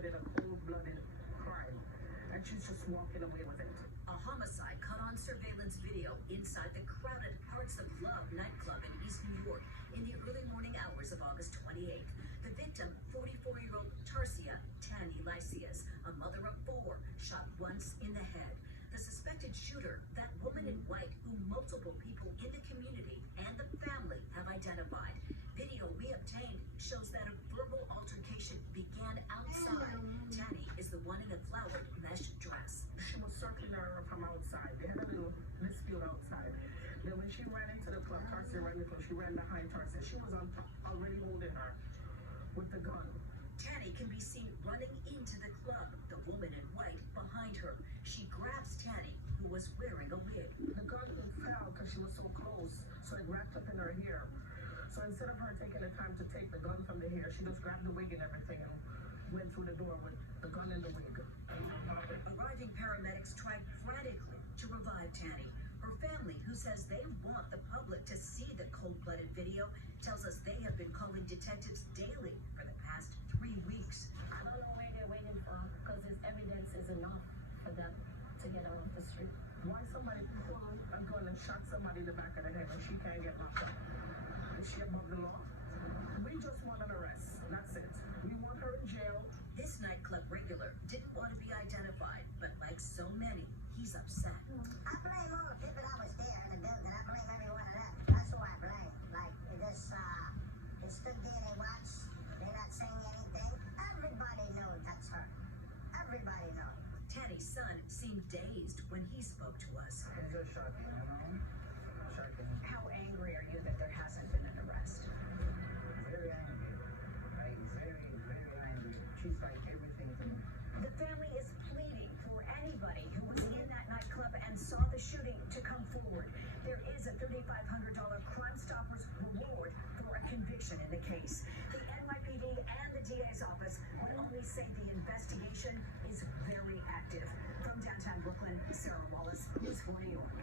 committed a cold-blooded crime, and she's just walking away with it. A homicide caught on surveillance video inside the crowded Hearts of Love nightclub in East New York in the early morning hours of August 28th. The victim, 44-year-old Tarsia Tani Lysias, a mother of four, shot once in the head. The suspected shooter, that woman in white who multiple people in the community and the family have identified. Video we obtained shows that a verbal altercation began outside. Tani is the one in a flowered mesh dress. She was circling her from outside. They had a little dispute outside. Then when she ran into the club, Tarsia ran into her. She ran behind Tarsia. She was on top, already holding her with the gun. Tani can be seen running into the club, the woman in white behind her. She grabs Tani, who was wearing a wig. The gun fell because she was so close, so it wrapped up in her hair. So instead of her taking the time to take the gun from the hair, she just grabbed the wig and everything and went through the door with the gun and the wig. Arriving paramedics tried frantically to revive Tani. Her family, who says they want the public to see the cold-blooded video, tells us they have been calling detectives daily for the past 3 weeks. I don't know where they're waiting for, because his evidence is enough for them to get her off the street. Why somebody pulled a gun and shot somebody in the back of the head and she can't get locked up? Is she above the law? We just want an arrest. That's it. We want her in jail. This nightclub regular didn't want to be identified, but like so many, he's upset. I blame all the people that was there in the building. I blame every one of them. That's who I blame. Like this stood there, they watched. They're not saying anything. Everybody knows that's her. Everybody knows. Tani's son seemed dazed when he spoke to us. It's just shocking, you know? Shocking. How angry are you that there hasn't been an arrest? Very angry. Like, very angry. She's like everything to me. The family is pleading for anybody who was in that nightclub and saw the shooting to come forward. There is a $3,500 Crime Stoppers reward for a conviction in the case. The NYPD and the DA's office would only say the investigation is very active. From downtown Brooklyn, Sarah Wallace, News 4 New York.